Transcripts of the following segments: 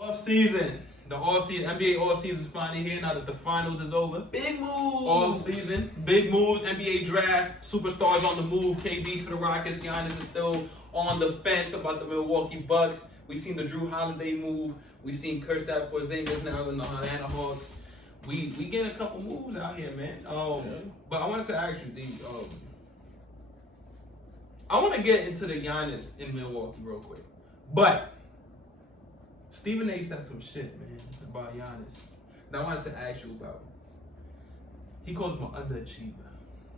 Offseason. The NBA offseason is finally here now that the finals is over. Big moves. Offseason. Big moves. NBA draft. Superstars on the move. KD to the Rockets. Giannis is still on the fence about the Milwaukee Bucks. We've seen the Drew Holiday move. We've seen Kristaps Porzingis now in the Atlanta Hawks. We getting a couple moves out here, man. But I wanted to ask you, D. I want to get into the Giannis in Milwaukee real quick. But Stephen A. said some shit, man, about Giannis that I wanted to ask you about. He called him an underachiever.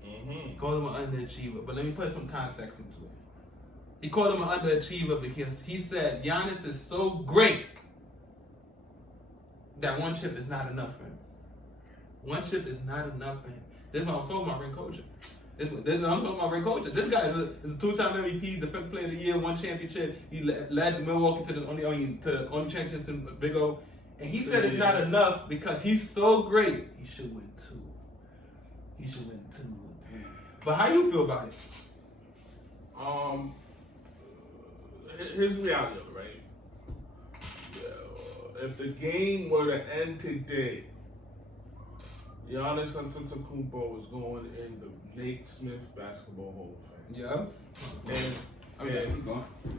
He called him an underachiever. But let me put some context into it. He called him an underachiever because he said Giannis is so great that one chip is not enough for him. One chip is not enough for him. This is what I'm talking about, ring culture. I'm talking about ring culture. This guy is a two-time MVP, defensive player of the year, won championship. He led Milwaukee to the only championship in Big O. And he said it's not enough because he's so great. He should win two. He should win 2 or 3. But how you feel about it? Here's the reality of it, right? If the game were to end today, Giannis Antetokounmpo is going in the Nate Smith Basketball Hall of Fame. Yeah. And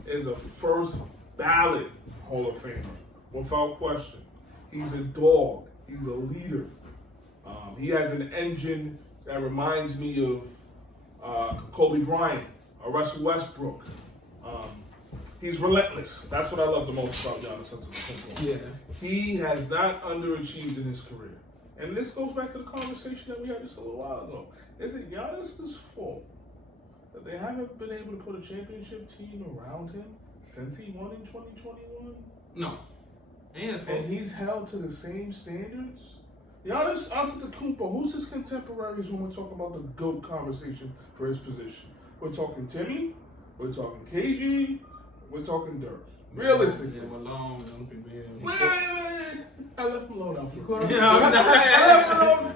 is a first ballot Hall of Famer, without question. He's a dog. He's a leader. He has an engine that reminds me of Kobe Bryant or Russell Westbrook. He's relentless. That's what I love the most about Giannis Antetokounmpo. Yeah. He has not underachieved in his career. And this goes back to the conversation that we had just a little while ago. Is it Giannis' fault that they haven't been able to put a championship team around him since he won in 2021? No. And he's held to the same standards? Giannis Antetokounmpo, who's his contemporaries when we're talking about the GOAT conversation for his position? We're talking Timmy, we're talking KG, we're talking Dirk. Realistically. Yeah, Malone, Wait. I left Malone out for a reason. Yeah,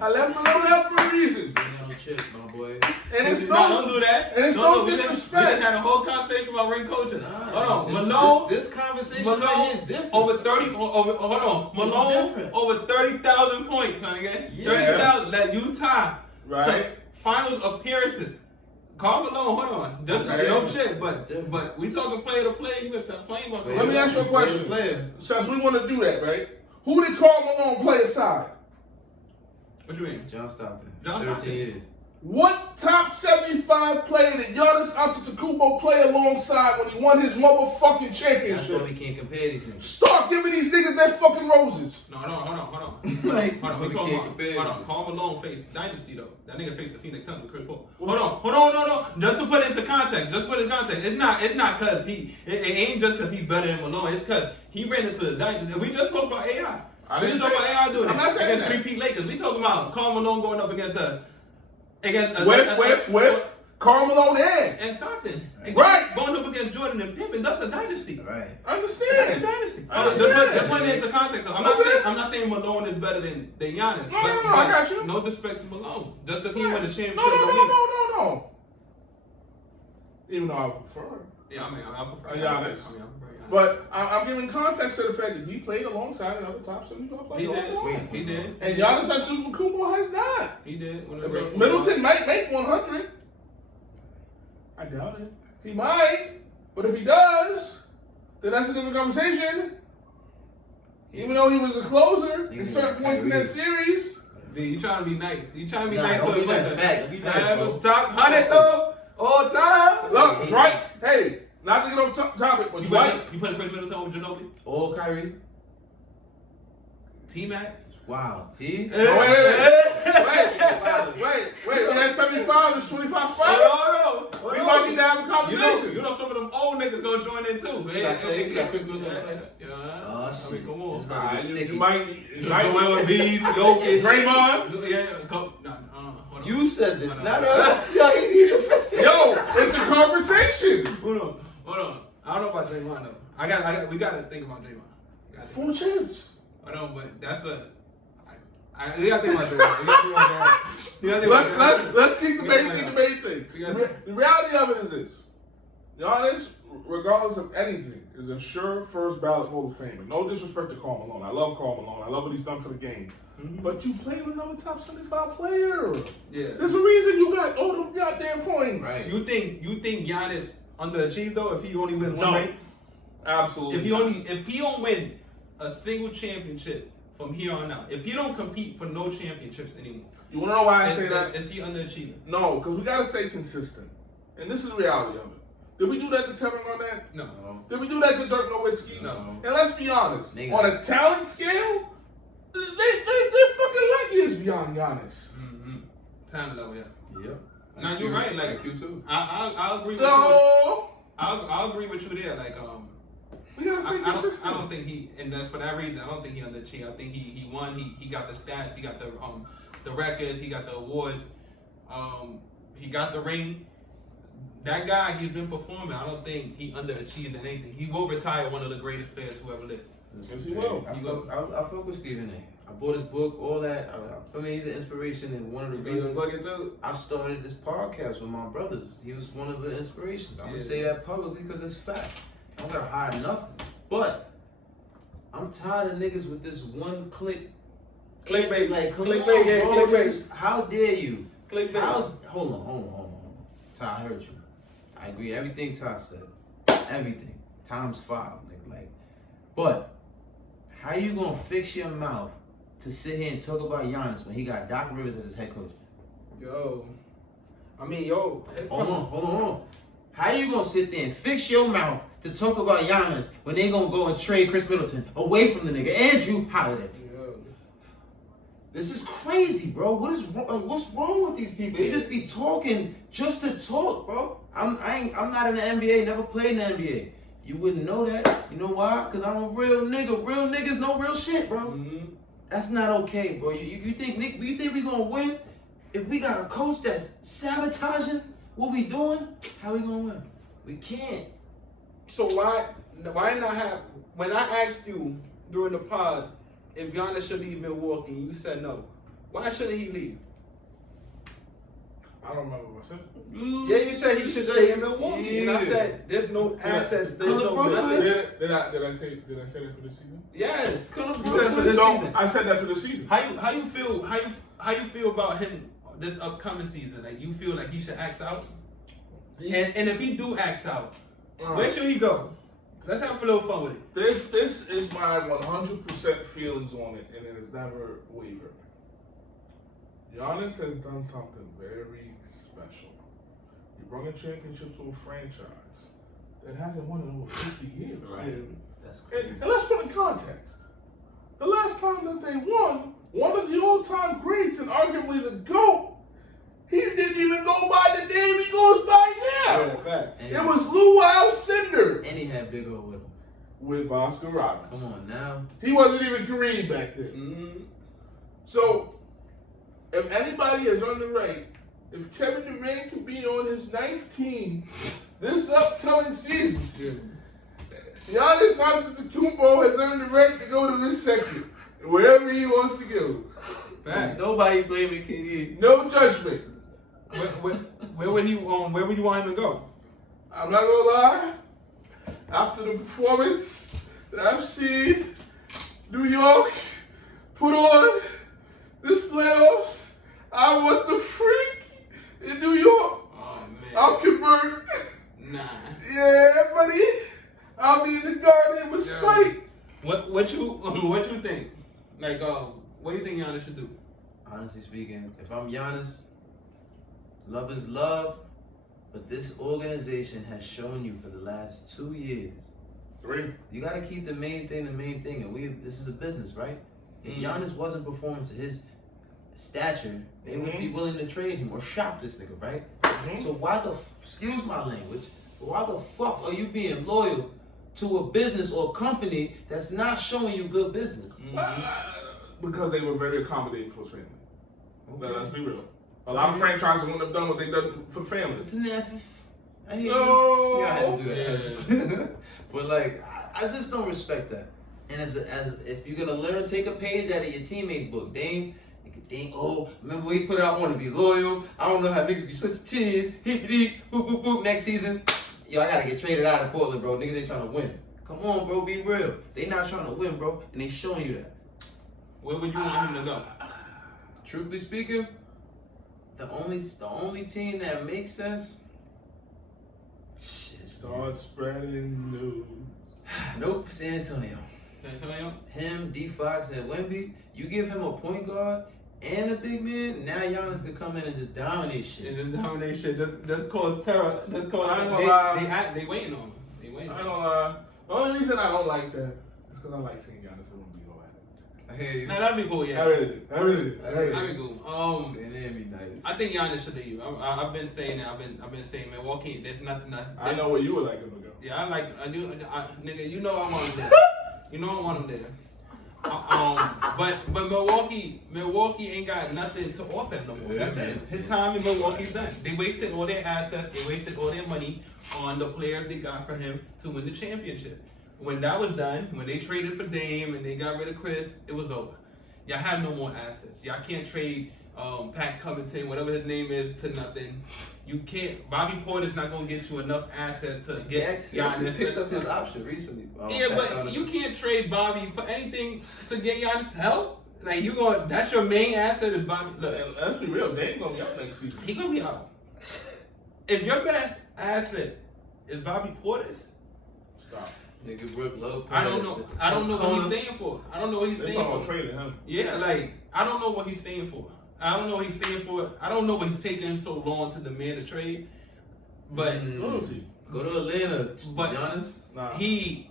I left Malone out for a reason. Chips, my boy. And it's don't do that. And it's no disrespect. We just had a whole conversation about ring coaching. Hold on, Malone. This conversation Malone right here is different. over 30. Hold on, Malone over 30,000 points, son. Again, 30,000. Let Utah. Right. Finals appearances. Call Malone. Hold on. Just no shit. But we talking player to player. You gotta stop playing about. Let me ask you a question. Since we want to do that, right? Who did Karl Malone play aside? What you mean? John Stockton. 13 years. What top 75 player did Giannis Antetokounmpo play alongside when he won his motherfucking That's championship? why we can't compare these niggas. Start giving these niggas their fucking roses. No, hold on. Like, Hold on, we we talking can't about. compare. Hold on, Karl Malone faced Dynasty though. That nigga faced the Phoenix Suns with Chris Paul. Hold on. Just to put it into context. It's not cause it ain't just cause he's better than Malone. It's cause he ran into the Dynasty. We just talked about AI. We just talked about AI doing I'm not it saying against that. 3P Lakers. We talking about Karl Malone going up against With Karl Malone and Stockton. Right. Going up against Jordan and Pippen. That's a dynasty. Right. I understand. Dynasty. Just Put it into context. I'm not saying Malone is better than Giannis. No, I got you. No disrespect to Malone. Just because he won the championship. No. Even though I prefer. Yeah, I prefer Giannis. But I'm giving context to the fact that he played alongside another top 75 player. He did. And Giannis Antetokounmpo has not. He did. Middleton might make 100. I doubt it. He might. But if he does, then that's a different conversation. Even though he was a closer in certain points in that series. Dude, you trying to be nice. You trying to be Nah, nice. don't be that fat. Be nice, bro. Top 100 though. All time. Look, Dwight. Hey, not to get off topic, but Dwight. You put Chris Middleton over Ginobili? Or Kyrie. T-Mac? Wow. See? Wait. We had 75, it's 25 spots. Hold on. We might need to have a conversation. You know some of them old niggas gonna join in too. You got Chris Middleton playing? Yeah. Oh, I mean, shit. come on. It's about to be sticky. You might Joel Embiid, Jokic, Draymond. Yeah, hold on. You said this, not us. Yo, it's a conversation. Hold on. I don't know about Draymond though. We gotta think about Draymond. 4 chips. I know, but that's a. We gotta think about Draymond. Let's keep the main thing. The reality of it is this. Giannis, regardless of anything, is a sure first ballot Hall of Famer. No disrespect to Karl Malone. I love Karl Malone. I love what he's done for the game. Mhm. But you played with another top 75 player. Yeah. There's a reason you got all them goddamn points. Right. You think Giannis underachieved though if he only wins one No. ring? Absolutely. If he don't win a single championship from here on out, if he don't compete for no championships anymore, You want to know why I say that? is he underachieving? No, because we got to stay consistent. And this is the reality of it. Did we do that to Kevin Garnett? No. No. Did we do that to Dirk Nowitzki? No. And let's be honest, Nigga. on a talent scale, they're fucking lucky is beyond Giannis. Mm-hmm. Time level, yeah. Yep. No, you're right. Like you too. I'll agree with you. No, I'll agree with you there. Like we gotta stay consistent. I don't think he, and that's for that reason, I don't think he underachieved. I think he won. He got the stats. He got the records. He got the awards. He got the ring. That guy, he's been performing. I don't think he underachieved in anything. He will retire one of the greatest players who ever lived. Yes, he will. I fuck with Stephen A. I bought his book, all that. For me, he's an inspiration, and one of the reasons I started this podcast with my brothers. He was one of the inspirations. I'm gonna say that publicly because it's fact. I don't gotta hide nothing. But I'm tired of niggas with this one click. Clickbait. Like, come Clickbait, on, yeah, bro. clickbait. How dare you? Clickbait. Hold on. Ty, I heard you. I agree. Everything Ty said. Everything. Times 5. Like, but how you gonna fix your mouth to sit here and talk about Giannis when he got Doc Rivers as his head coach? Hold on. How you gonna sit there and fix your mouth to talk about Giannis when they gonna go and trade Chris Middleton away from the nigga and Drew Holiday? This is crazy, bro. What's wrong with these people? They just be talking just to talk, bro. I'm not in the NBA. Never played in the NBA. You wouldn't know that. You know why? Because I'm a real nigga. Real niggas know real shit, bro. Mm-hmm. That's not okay, bro. You think we gonna win if we got a coach that's sabotaging what we doing? How we gonna win? We can't. So why not have? When I asked you during the pod if Giannis should leave Milwaukee, you said no. Why shouldn't he leave? I don't remember what I said. Yeah, you said he should stay in Milwaukee, and I said there's no assets, there's no nothing. Did I say that for this season? Yes, couldn't you said for this So season. I said that for this season. How you feel about him this upcoming season? Like you feel like he should axe out? And if he do axe out, where should he go? Let's have a little fun with it. This is my 100% feelings on it, and it has never wavered. Giannis has done something very special. He brought a championship to a franchise that hasn't won in over 50 years. Right. That's crazy. And let's put in context. The last time that they won, one of the all-time greats and arguably the GOAT, he didn't even go by the name he goes by now. Yeah, facts. It was Lou Alcindor. And he had Big O with him. With Oscar Roberts. Come on now. He wasn't even Kareem back then. Mm-hmm. So, if anybody is on the right, if Kevin Durant could be on his 9th team this upcoming season, Giannis Antetokounmpo has earned the right to go to this second, wherever he wants to go. Facts. Nobody blaming KD. No judgment. Where would you want him to go? I'm not gonna lie. After the performance that I've seen New York put on this playoffs, I want the freak in New York. Oh man. I'll convert. Nah. Yeah, buddy. I'll be the guardian with spite. What you think? Like, what do you think Giannis should do? Honestly speaking, if I'm Giannis, love is love, but this organization has shown you for the last 2 years. 3. You got to keep the main thing, and this is a business, right? If Giannis wasn't performing to his stature, they would be willing to trade him or shop this nigga, right? So excuse my language, but why the fuck are you being loyal to a business or a company that's not showing you good business? Because they were very accommodating for his family. Okay. Let's be real. A lot of franchises wouldn't have done what they done for family. It's an F. I hear No. you. You gotta do that. But like, I just don't respect that. And as if you're gonna learn, take a page out of your teammates' book. Dame, remember when he put out, I want to be loyal. I don't know how niggas be switching teams. Boop, boop, boop. Next season, yo, I gotta get traded out of Portland, bro. Niggas ain't trying to win. Come on, bro, be real. They not trying to win, bro, and they showing you that. Where would you want him to go? Truthfully speaking, the only team that makes sense. Shit. Start spreading news. Nope, San Antonio. San Antonio? Him, D Fox, and Wemby. You give him a point guard and a big man. Now Giannis can come in and just dominate shit. And just dominate shit. That's cause terror. That's cause I ain't gonna lie. they waiting on him. They waiting on I him. don't lie. The only reason I don't like that is because I like seeing Giannis and Wemby go at it. I hear you. Nah, that'd be cool, yeah. I really do. That'd be cool. That'd be nice. I think Giannis should leave. I've been saying that. I've been saying Milwaukee. There's nothing. I know where you would like him to go. Yeah, nigga. You know I want him there. You know I want him there. But Milwaukee ain't got nothing to offer him no more. That's it. His time in Milwaukee's done. They wasted all their assets. They wasted all their money on the players they got for him to win the championship. When that was done, when they traded for Dame and they got rid of Chris, it was over. Y'all have no more assets. Y'all can't trade Pat Covington, whatever his name is, to nothing. You can't. Bobby Porter's not gonna get you enough assets to get He actually Giannis. picked up his option recently. Yeah, Pat but Connaughton. you can't trade Bobby for anything to get Giannis help. Like you going, that's your main asset is Bobby. Look, And let's be real, Dame gonna be out next season. he gonna be out. If your best asset is Bobby Porter's, Stop. Nigga Brook Lopez. I don't know what he's staying for. I don't know what he's They staying talking for. about trading him. Yeah, like I don't know what he's staying for. I don't know what he's staying for. I don't know what he's taking him so long to demand a trade. But Loyalty. Go to Atlanta, But- Giannis. Nah. he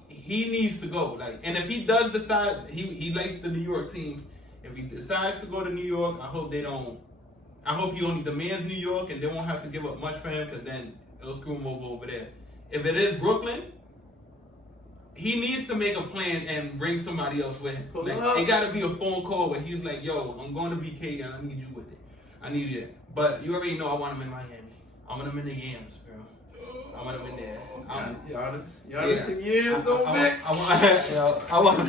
needs to go. Like, and if he does decide he likes the New York teams, if he decides to go to New York, I hope he only demands New York and they won't have to give up much for him because then it'll screw him over there. If it is Brooklyn, he needs to make a plan and bring somebody else with him. Pull Like, up. it gotta be a phone call where he's like, "Yo, I'm going to BK and I need you with it. I need you there." But you already know I want him in Miami. I want him in the Yams, bro. I want him in there. Giannis and Yams don't mix. I want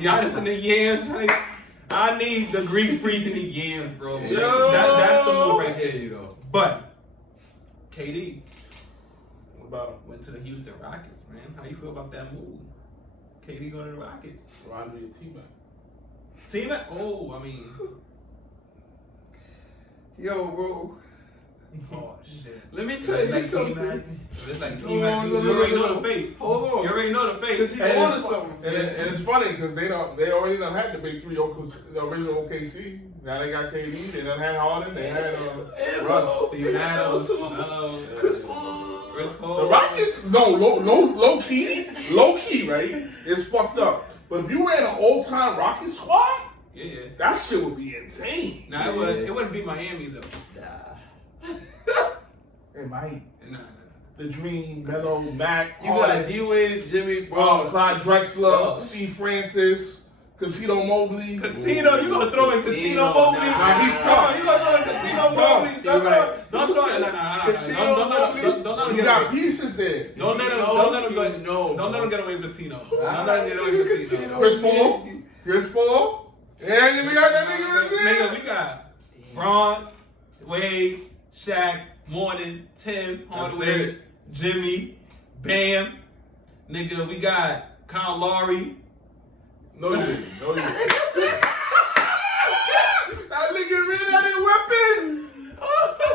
Giannis in the Yams. Like, I need the Greek freak in the Yams, bro. Like, that's the move right here, there. you know. But KD What about him? went to the Houston Rockets, man. How you feel about that move? KD going to the Rockets. Remind me of T-Mac. T-Mac? Oh, I mean, Yo, bro. oh shit. Let me tell you something. It's like No, T-Mac. no, You already no, know no. the fate. Hold on. You already know the fate. Because he's And on to it's- something. And it's funny because they already done had the big three, the original OKC. Now they got KD. They done had Harden. They had Russ. Steven Adams. Chris Chris Paul. Paul. The Rockets, low key, right? It's fucked up. But if you ran an old time Rockets squad, Yeah. that shit would be insane. Nah, it wouldn't be Miami though. It might. Nah. The Dream, Melo, Mac, You got D-Wade, Jimmy, bro. Clyde Drexler, Oh. Steve Francis, Coutinho Mobley. Coutinho, you gonna throw in Coutinho Coutinho, Mobley? nah, he's tough. You gonna throw in Coutinho He's tough. Mobley? You're right. Don't throw it. Don't let him You get got away. pieces there. Don't let him go. Don't let him get away with Coutinho. Don't let him get away with Coutinho. Chris Paul. Yeah, we got that nigga right there. Nigga, we got Braun, Wade, Shaq, Morton, Tim, Hardaway, it. Jimmy, Bam. Nigga, we got Kyle Lowry. No, you didn't. That nigga ran out of weapons.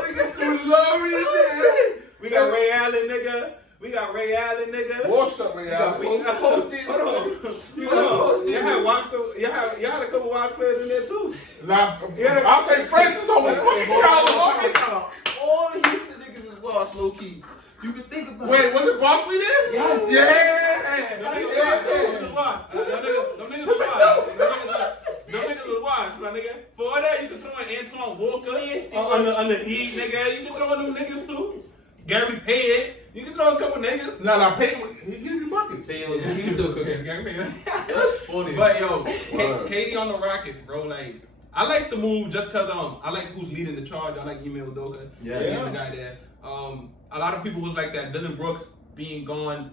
Nigga threw Laurie in there. We got Ray Allen, nigga. Washed up, man. You had a couple watch players in there too. Nah, I'll take Francis over fucking Kyle Lowry. All the Houston niggas is lost, low key. You can think about Wait, it. was it Barkley there? Yes. Yeah. Them niggas was washed, my nigga. For all that, you can throw in Antoine Walker on the Heat, nigga. You can throw in them niggas too. Gary Payton. You can throw a couple niggas. Nah, Payton, he gave you buckets. He's still cooking. Gary Payton. That's funny. But yo, Word. KD on the Rockets, bro. Like, I like the move just cause I like who's leading the charge. I like Ime Udoka. Yeah. He's the guy there. A lot of people was like that. Dylan Brooks being gone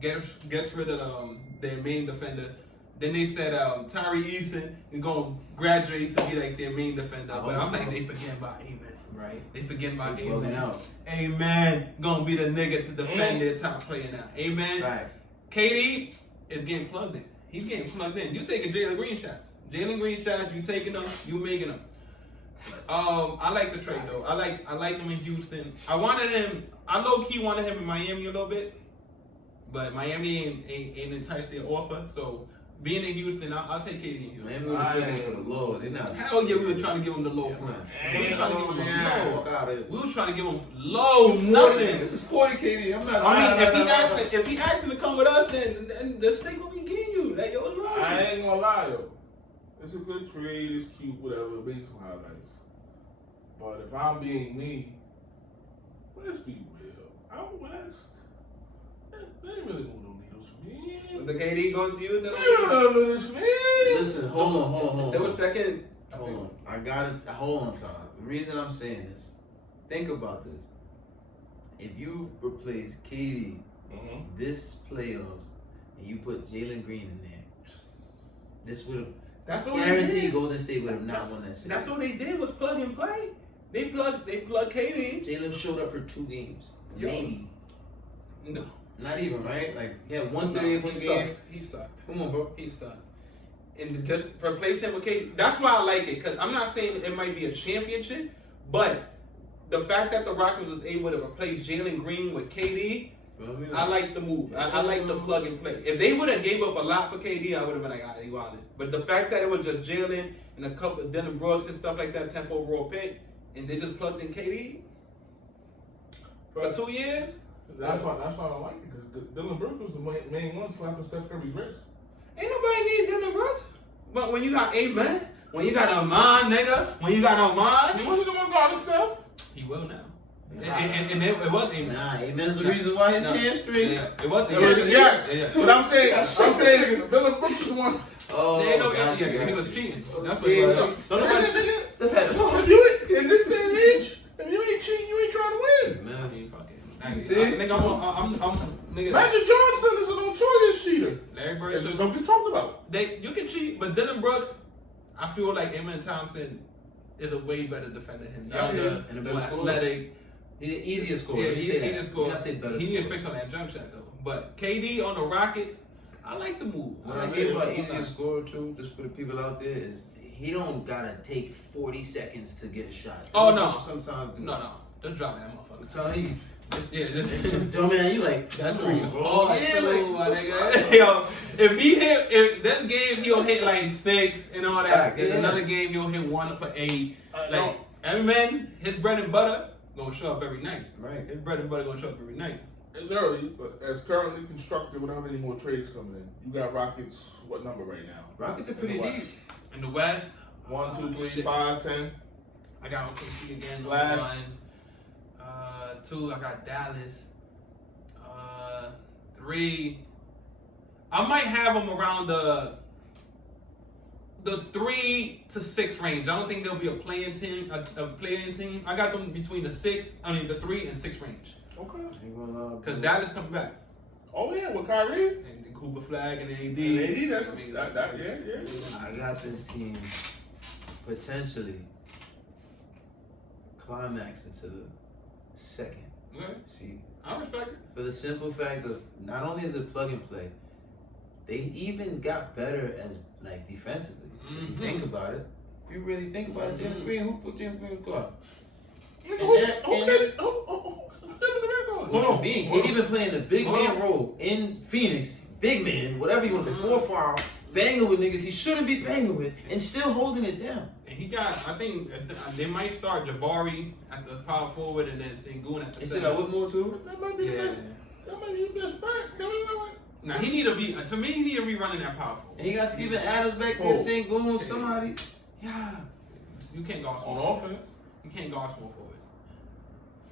gets rid of their main defender. Then they said Tyree Easton is gonna graduate to be like their main defender. But I'm like they forget about Ime. Right. They forget about They bugging Amen. out. Amen gonna be the nigga to defend their top player now. Amen. Right. KD is getting plugged in. He's getting plugged in. You taking Jalen Green shots. Jalen Green shots. You taking them. You making them. I like the trade though. I like him in Houston. I wanted him. I low key wanted him in Miami a little bit, but Miami ain't enticed their offer. So being in Houston, I'll take KD in Houston. Miami would have taken it for the low. They not. Hell yeah, we was trying to give him the low for him. We was trying to give him the low. Fuck out of here. We was trying to give him low nothing. This is 40 KD. I'm not. I mean, if he asking to come with us, then the stake will be getting you. Like, yo, what's wrong with I you? ain't gonna lie, yo. It's a good trade. It's cute, whatever. Based on highlights. But if I'm being me, let's be real. Out west, they ain't really moving no needles for me. The KD going to you? They don't move no needles for me. Listen, hold on. There was second. Hold on. I got it. Hold on, Tom. The reason I'm saying this, think about this. If you replace KD this playoffs and you put Jalen Green in there, this would have. That's what Guaranteed Golden State would have not won that series. That's what they did was plug and play. They plug KD. Jalen showed up for 2 games. Yo. Maybe. No. Not even, right? Like, he had 138 game. He sucked. Come on, bro. He sucked. And just replace him with KD. That's why I like it. Because I'm not saying it might be a championship, but the fact that the Rockets was able to replace Jalen Green with KD, I like the move. I like the plug and play. If they would have gave up a lot for KD, I would have been like, they wanted. But the fact that it was just Jalen and a couple of Dylan Brooks and stuff like that, 10th overall pick, and they just plugged in KD for 2 years. That's why I don't like it, because Dylan Brooks was the main one slapping Steph Curry's wrist. Ain't nobody need Dylan Brooks. But when you got Amen, when you got Amon, nigga, when you got Amon, He wasn't the one guarding Steph. he will now. And it was Amen. Nah, Amen's the reason why his hamstring. Yeah, it was Yeah. But I'm saying Dylan Brooks was the one. Oh, They know gotcha, he gotcha. was cheating. That's what Yeah, it so- was. So nobody. Steph had If you in this day and age, if you ain't cheating, you ain't trying to win. Man, he fucking. See? Nigga, I'm nigga. Magic Johnson is a notorious cheater. Larry Bird. It just don't get talked about. You can cheat, but Dylan Brooks, I feel like Amen Thompson is a way better defender than him. Younger, And a better more scorer. athletic. He's an easier scorer. Yeah, Let me he say that. just scored. Not say better He need to scorer. fix on that jump shot though. But KD on the Rockets, I like the move. What I mean by easier scorer too, just for the people out there, is he don't gotta take 40 seconds to get a shot. Oh, no. Sometimes No, just drop that motherfucker. I'm telling you. Yeah, It's just. dumb man, you like That's come on, real. bro. Oh, Yeah, my like, nigga. Yo, if that game he'll hit like 6 and all that. Fact, Then yeah. another game he'll hit 1 for 8. No. Like every man, his bread and butter gonna show up every night. Right. His bread and butter gonna show up every night. It's early, but as currently constructed without any more trades coming in, you got Rockets, what number right now? Rockets are pretty In the West. deep. In the West, 1, 2, 3, shit. 5, 10. I got OKC again. Last. 1. 2, I got Dallas. 3, I might have them around the 3 to 6 range. I don't think there'll be a playing team. I got them between the 3 and 6 range. Okay. Ain't gonna lie, Because bro. Dallas coming back. Oh yeah, with Kyrie. And the Cooper Flag and AD. And AD, yeah. I got this team potentially climax into the second Okay. seed. I respect it. For the simple fact of not only is it plug and play, they even got better as like defensively. If you think about it, if you really think about it, Jalen Green, who put Jalen Green in the guard? What you mean? Can't even play in the big man role in Phoenix, big man, whatever you want to be, 4 foul, banging with niggas he shouldn't be banging with, and still holding it down. And he got, I think they might start Jabari at the power forward and then Sengun at the They still center. got Whitmore too. That might be the Yeah. best. That might be the best back. Come on. Now he need to be, to me, he need to be running that power forward. And he got Steven Adams back there, Oh. Sengun, somebody. Yeah. You can't guard small. On offense. You can't guard small forwards.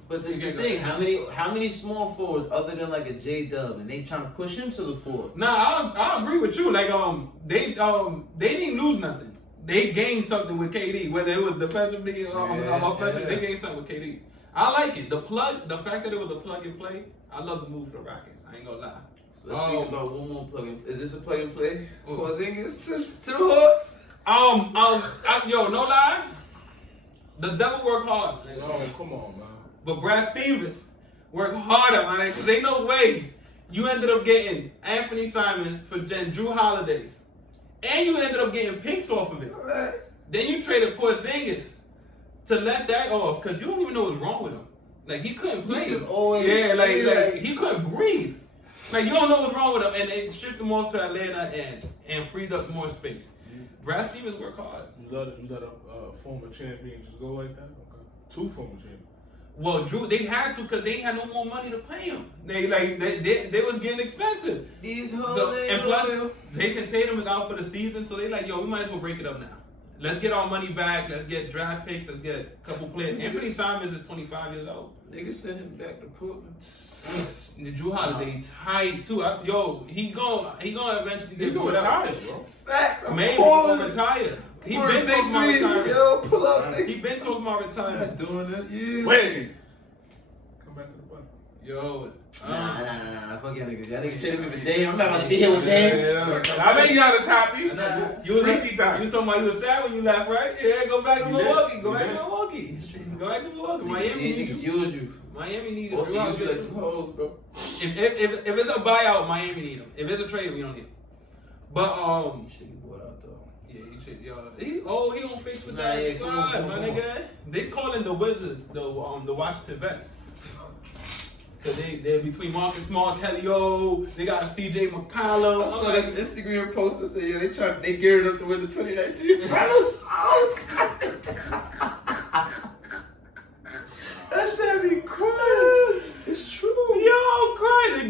But this is the You thing, can't how many small forwards other than like a J-Dub, and they trying to push him to the floor? Nah, I agree with you. Like they didn't lose nothing. They gained something with KD, whether it was defensively or offensively. They gained something with KD. I like it. The fact that it was a plug and play. I love the move for the Rockets. I ain't gonna lie. So let's speak about one more plug and. Is this a plug and play? Oh. Porzingis to the Hawks. Yo, no lie. The devil work hard. Nigga. Oh, come on, man. But Brad Stevens work harder, man. Because ain't no way you ended up getting Anthony Simons for Drew Holiday. And you ended up getting picks off of it. Then you traded Porzingis to let that off because you don't even know what's wrong with him. Like, he couldn't play. Like he couldn't breathe. Like, you don't know what's wrong with him. And they shipped him off to Atlanta and freed up more space. Brad Stevens work hard. You let a former champion just go like that? Okay. 2 former champions. Well, Drew, they had to because they had no more money to pay him. They was getting expensive. These hoes And plus, Jason Tatum is out for the season, so they like, yo, we might as well break it up now. Let's get our money back. Let's get draft picks. Let's get a couple players. Anthony Simons is 25 years old. Niggas sent him back to Portland. Drew Holiday tight too. He gonna eventually get gonna retire, bro. Facts. Maybe he gonna retire. He been talking about retirement. Yo, pull up, nigga. He been talking about retirement. Not doing that. Yeah. Wait. Come back to the button. Yo. Nah. Fuck y'all niggas. Y'all niggas traded me for Dame. I'm not about to be here with Dame. I think Giannis happy. You was Freaky time. You talking about you was sad when you left, right? Yeah, go back to Milwaukee. Go back to Milwaukee. Go back to Milwaukee. Niggas use you. Miami need him. Also use you like some hoes, bro. If it's a buyout, Miami need him. If it's a trade, we don't need him. But You should be bought out though. yeah, you should. He gonna face with Nah, that yeah, squad, come my on. nigga. They calling the Wizards the Washington Vets. Cause they're between Marcus Smart, Kelly O, they got CJ McCollum. I saw this Instagram post that said, yeah, they gearing up to win the 2019 finals. That shit be crazy. It's true. Yo, crazy. They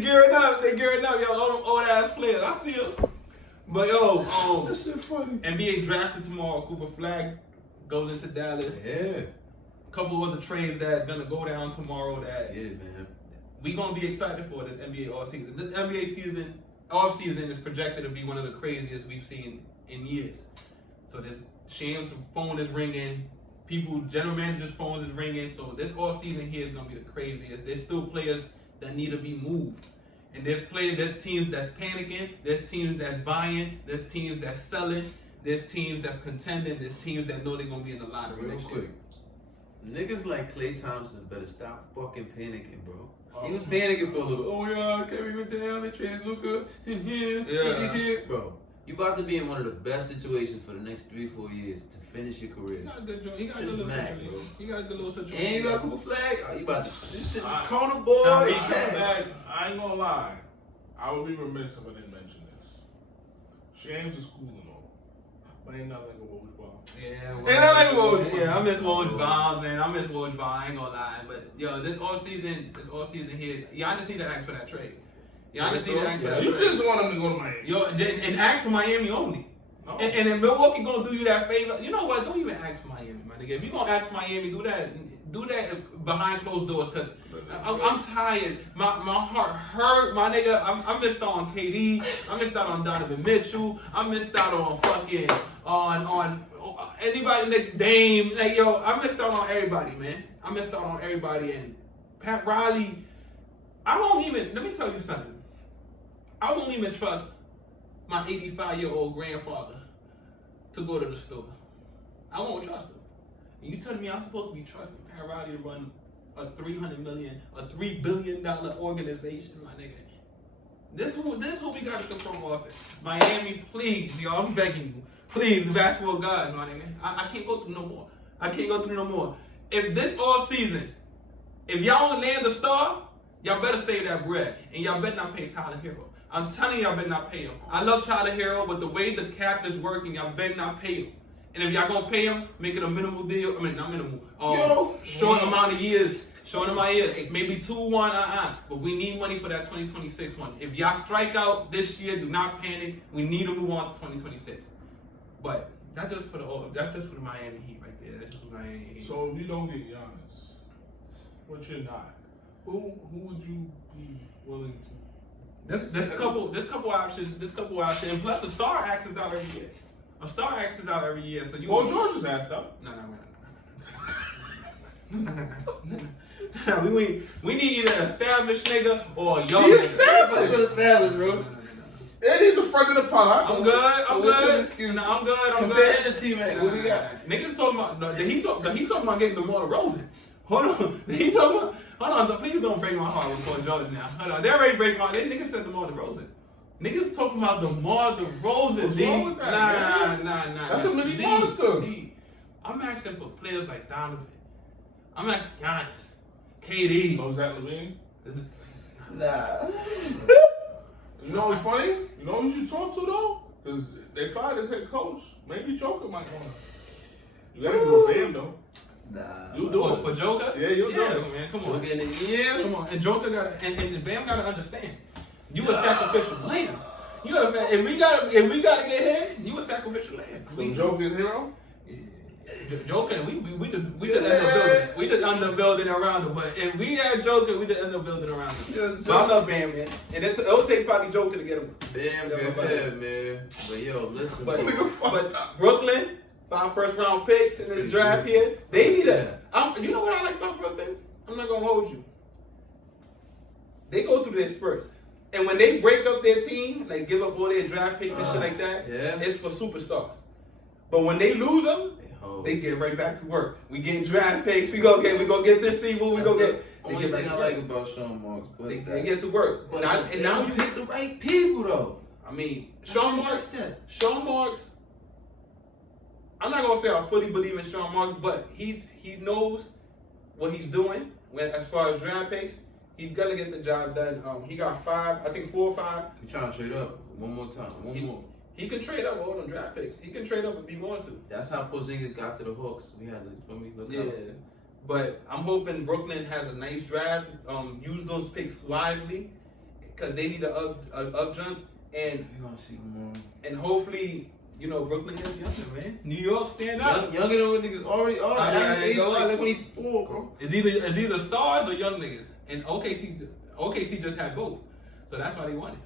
gearing up. Yo, old ass players. I see them. But yo, That shit funny. NBA drafted tomorrow. Cooper Flag goes into Dallas. Yeah. Couple other trades that's gonna go down tomorrow that Yeah, man. we gonna be excited for this NBA offseason. This NBA offseason is projected to be one of the craziest we've seen in years. So this Sham's phone is ringing, general managers' phones is ringing. So this offseason here is gonna be the craziest. There's still players that need to be moved. And there's teams that's panicking, there's teams that's buying, there's teams that's selling, there's teams that's contending, there's teams that know they're gonna be in the lottery Real next quick. year. Niggas like Klay Thompson better stop fucking panicking, bro. He was panicking for a little bit. Oh yeah, Curry went down, they traded Luka, him here, he's here. Bro, you about to be in one of the best situations for the next 3-4 years to finish your career. He got a good joint. He got a Just good little mad, situation. bro. He got a good little situation. And you got Cooper Flag, oh, you about to just sit in the I- corner, boy. Nah, he Yeah. coming back. I ain't gonna lie. I would be remiss if I didn't mention this. Shams is cool and all, but ain't nothing like a Woj bomb. Yeah, Ain't that like Woj? Yeah, I miss Woj bombs, man. I miss Woj bombs. I ain't gonna lie, but yo, this all season here, Giannis need to ask for that trade. Giannis need to ask for that You trade. just want him to go to Miami. Yo, and ask for Miami only. No. And if Milwaukee gonna do you that favor, you know what? Don't even ask for Miami, my nigga. If you gonna ask for Miami, do that behind closed doors, cause I'm tired. My heart hurt, my nigga. I missed out on KD. I missed out on Donovan Mitchell. I missed out on fucking on anybody like Dame. Like yo, I missed out on everybody, man. I missed out on everybody. And Pat Riley, let me tell you something. I won't even trust my 85-year-old grandfather to go to the store. I won't trust him. And you telling me I'm supposed to be trusting Pat Riley to run a $3 billion organization, my nigga? This who we got to confront office. Miami, please, yo, I'm begging you. Please, the basketball guys, my nigga. I can't go through no more. If this all season, if y'all don't land the star, y'all better save that bread. And y'all better not pay Tyler Hero. I'm telling y'all better not pay him. I love Tyler Hero, but the way the cap is working, y'all better not pay him. And if y'all gonna pay him, make it a minimal deal. I mean, not minimal. Short amount of years. Maybe 2-1, But we need money for that 2026 one. If y'all strike out this year, do not panic. We need to move on to 2026. But that's just for the Miami Heat right there. That's just for Miami Heat. So if you don't get Giannis, which you're not, who would you be willing to? There's couple options. And plus, the star acts is out every year. A star acts is out every year. So you. Well, George is asked out. No. We need either an established nigga or a young He nigga. established. That's what established, bro. And he's a friend of the pod. I'm good. I'm what's his good. excuse? Nah, I'm good. I'm Compare good. the teammate. What we got? Niggas talking about. No, he talking about getting DeMar DeRozan. Hold on. He talking about. Hold on. Please don't break my heart with Paul George now. Hold on. They already break my. They niggas said DeMar DeRozan. Niggas talking about DeMar DeRozan. What's wrong with that, Nah. That's a mini monster. I'm asking for players like Donovan. I'm asking Giannis, KD. Knows that Levine? Nah. You know what's funny? You know who you should talk to though? Because they fired his head coach. Maybe Joker might want to. You gotta do a Bam though. Nah. You do it. For Joker? Yeah, you do it. Man, come on. Joker in the year. Come on. And Joker got and Bam gotta understand. You a sacrificial lamb. You gotta, if we gotta get him, you a sacrificial lamb. So Joker's hero? Joker, we just end up building. We just end up building around him. But if we had Joker, we just end up building around him. But I love Bam, man. And it'll take probably Joker to get him. Damn good head, man. But yo, listen. But Brooklyn, 5 first-round picks in this draft here. They need a. You know what I like about Brooklyn? I'm not gonna hold you. They go through their spurts. And when they break up their team, like give up all their draft picks and shit like that, it's for superstars. But when they lose them, they get right back to work. We get draft picks. We go get this people. We go get. Only thing I like about Sean Marks, but they get to work. But now you pick the right people though. I mean, Sean Marks. I'm not gonna say I fully believe in Sean Marks, but he knows what he's doing as far as draft picks. He's gonna get the job done. He got 5, I think 4 or 5. He's trying to trade up one more time. One more. He can trade up all them draft picks. He can trade up if he wants to. That's how Porzingis got to the Hawks. We had to look yeah. out. But I'm hoping Brooklyn has a nice draft. Use those picks wisely because they need a up jump. And we're gonna see more. And hopefully, Brooklyn gets younger, man. New York, stand up. Younger than what niggas already are. Age like 24, bro. It's either stars or young niggas. And OKC just had both. So that's why they won it.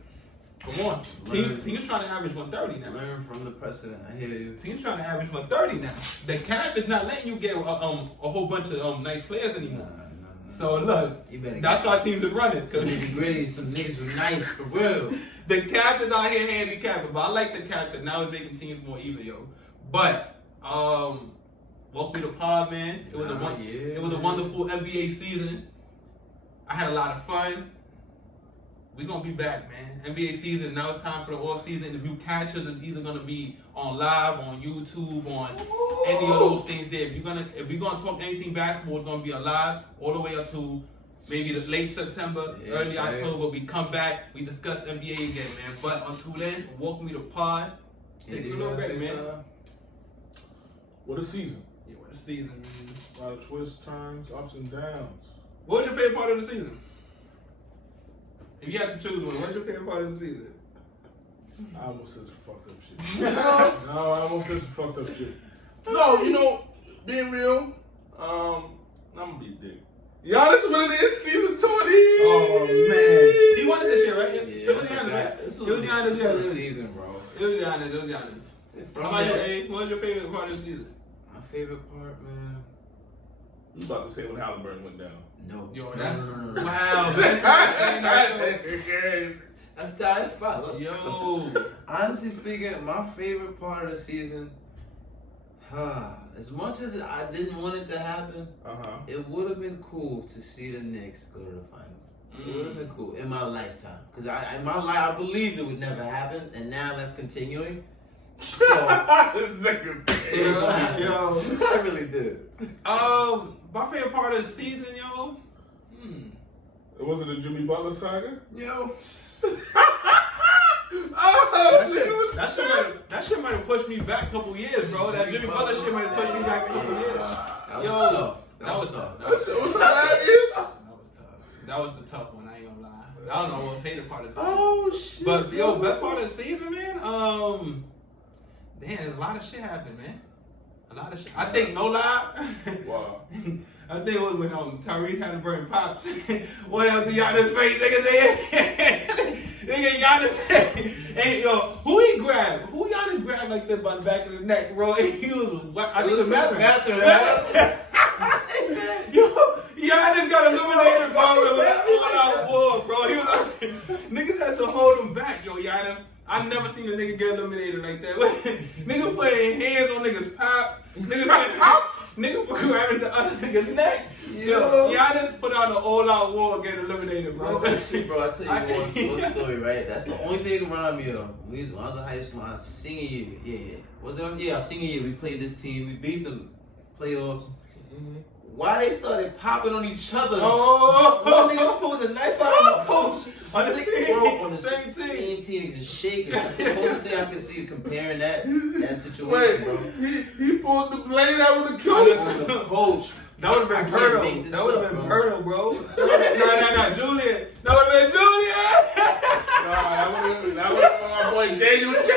Come on. Teams trying to average 130 now. Learn from the precedent. I hear you. Teams trying to average 130 now. The cap is not letting you get a whole bunch of nice players anymore. Nah. So look, that's why teams are running. Some nitty gritty, some niggas were nice for real. The cap is out here handicapping, but I like the cap because now it's making teams more even, yo. But welcome to the pod, man. It was a wonderful NBA season. I had a lot of fun. We're going to be back, man. NBA season, now it's time for the offseason. If you catch us, it's either going to be on live, on YouTube, on any of those things there. If we're going to talk anything basketball, it's going to be on live all the way up to maybe the late September, early October. We come back, we discuss NBA again, man. But until then, welcome to the pod. Take a little break, man. What a season. Yeah, what a season, man. A lot of twists, turns, ups and downs. What was your favorite part of the season? If you had to choose one, what's your favorite part of the season? I almost said some fucked up shit. No, I almost said some fucked up shit. No, being real, I'm gonna be a dick. Giannis winning in season 20. Oh man, he won it this year, right? Yeah, it was Giannis. Season, bro. It was Giannis. How about you, A? What was your favorite part of the season? My favorite part, man. You about to say when Halliburton went down? No. Yo, that's no. wow. That's that follow. Yo. Honestly speaking, my favorite part of the season, as much as I didn't want it to happen, it would have been cool to see the Knicks go to the finals. It would have been cool in my lifetime, because in my life I believed it would never happen, and now that's continuing. So this nigga's it was gonna happen. Yo. I really did. My favorite part of the season, yo. It wasn't a Jimmy Butler saga? Yo. That shit might have pushed me back a couple years, bro. That Jimmy Butler shit might have pushed me back a couple years. That was tough. That was the tough one, I ain't gonna lie. I don't know what favorite part of the season. Oh shit. But yo, best part of the season, man, damn, there's a lot of shit happened, man. A lot of shit. I think, no lie. Wow. I think it was when Tyrese Halliburton popped. What else to Giannis' face? Nigga say, nigga Giannis. Hey, yo, who Giannis grabbed like this by the back of the neck, bro? And he was, I think it was Mather. Giannis got eliminated, bro, with an all-out war, bro. He was like, niggas had to hold him back, yo, Giannis. I never seen a nigga get eliminated like that. Nigga putting hands on niggas' pops. Nigga grabbing the other nigga's neck. Yo, Giannis put out an all-out war getting eliminated, bro. Shit, bro, I tell you one story, right? That's the only thing around me of. When I was in high school, my senior year, yeah. Was it? Yeah, our senior year, we played this team. We beat them playoffs. Mm-hmm. Why they started popping on each other? Oh, one nigga pulled the knife out of my coach. On the same team, just shaking. That's the closest thing I can see comparing that situation, Wait, bro. He pulled the blade out of the coach. On the coach. That would have been Birdo. That would have been Birdo, bro. No, Julian. That would have been Julian. That would have been my boy Daniel J.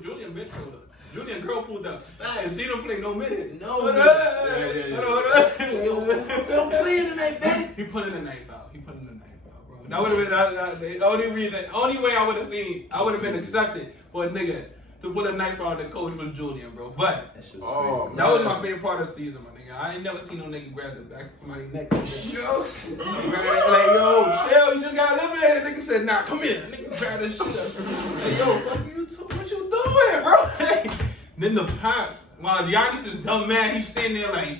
Julian Mitchell. Julian girl pulled up. And see them play no minutes. No. Hold up. Don't play tonight, man. He put in the knife out, bro. That would have been the only way I would have seen. I would have been accepted for a nigga to put a knife out. The coach was Julian, bro. But that was my favorite part of the season, my nigga. I ain't never seen no nigga grab the back of somebody's neck. Yo, like, yo, chill, you just got eliminated. Nigga said, nah, come here. Nigga grab this shit up. Hey, yo, what you doing, bro? Then the pops, while Giannis is dumb mad, he's standing there like,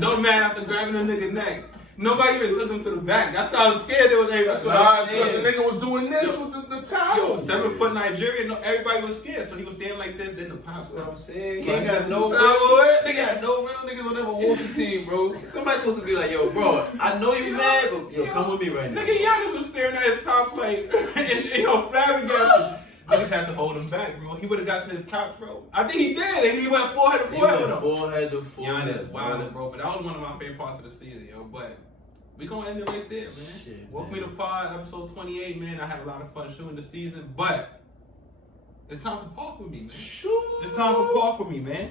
dumb mad after grabbing a nigga neck. Nobody even took him to the back. That's how I was scared they was able to. Nah, the nigga was doing this with the towel. Yo, 7 foot Nigerian, everybody was scared, so he was standing like this, then the pops. That's what I'm saying. He ain't got no real niggas on that Milwaukee team, bro. Somebody's supposed to be like, yo, bro, I know you mad, but yo, come with me right now. Nigga, Giannis was staring at his pops like, yo, flabbergasted. Niggas had to hold him back, bro. He would have got to his couch, bro. I think he did. He went forehead to forehead with him. Forehead to forehead. Giannis wildin', bro. But that was one of my favorite parts of the season, yo. But we gonna end it right there, man. Shit, Welcome to the pod, episode 28, man. I had a lot of fun shooting the season, but it's time for Park with me, man. It's time for Park with me, man.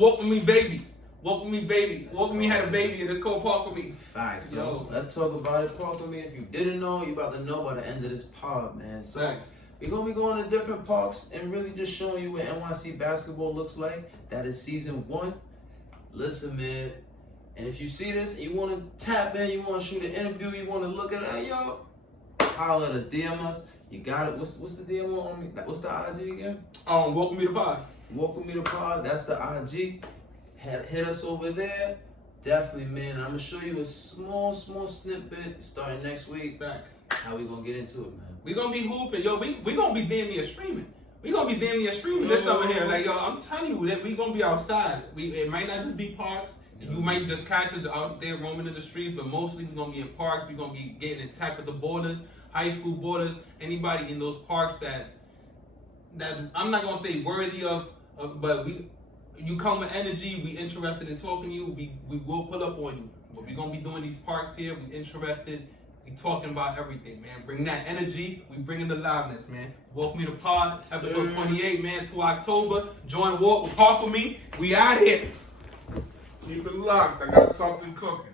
Walk with me, baby. Walk with me, baby. Walk with me had a baby, and it's called Park with me. Alright, so let's talk about it. Park with me. If you didn't know, you about to know by the end of this pod, man. So we're gonna be going to different parks and really just showing you what NYC basketball looks like. That is season 1. Listen, man. And if you see this and you want to tap in, you want to shoot an interview, you want to look at it, yo, holler at us, DM us. You got it. What's the DM on me? What's the IG again? Welcome me to pod. Welcome me to pod. That's the IG. Hit us over there. Definitely, man. I'm gonna show you a small snippet starting next week. Facts. How we gonna get into it, man? We gonna be hooping, yo. We gonna be damn near streaming. We gonna be damn near streaming this summer here. Like, yo, I'm telling you that we gonna be outside. It might not just be parks. You might just catch us out there roaming in the streets, but mostly we're gonna be in parks. We're gonna be getting in tap with the borders, high school borders, anybody in those parks that's I'm not gonna say worthy of but you come with energy, we interested in talking to you, we will pull up on you. But we're gonna be doing these parks here, we interested, we talking about everything, man. Bring that energy, we bringing the liveness, man. Welcome me to pod, episode 28, man, to October. Join Walk with Park with me. We out here. Keep it locked. I got something cooking.